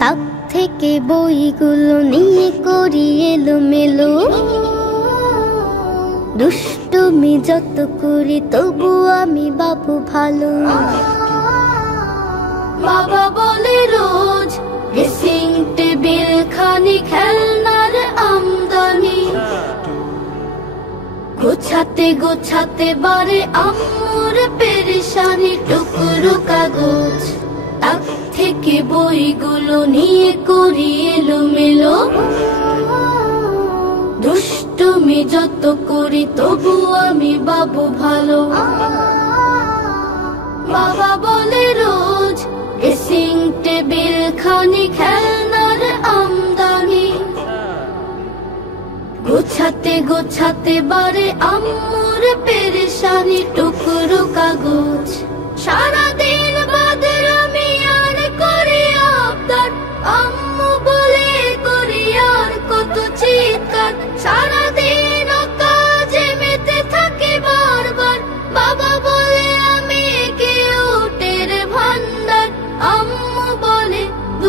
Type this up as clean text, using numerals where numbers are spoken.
তাক থেকে বইগুলো নিয়ে করি এলোমেলো। দুষ্টুমি যত করি তবু আমি বাবু ভালো। বাবা বলে রোজ ড্রেসিং টেবিল খানি খেলনার আমদানি। গোছাতে গোছাতে বারে আম্মুর পেরেশানি। টুকরো কাগজ তাক থেকে বইগুলো নিয়ে করি এলোমেলো। দুষ্টুমি যত করি তবু আমি বাবু ভালো। বাবা বলে রোজ ড্রেসিং টেবিল খানি খেলনার আমদানি। গোছাতে গোছাতে বারে আম্মুর পেরেশানি। টুকরো কাগজ সারা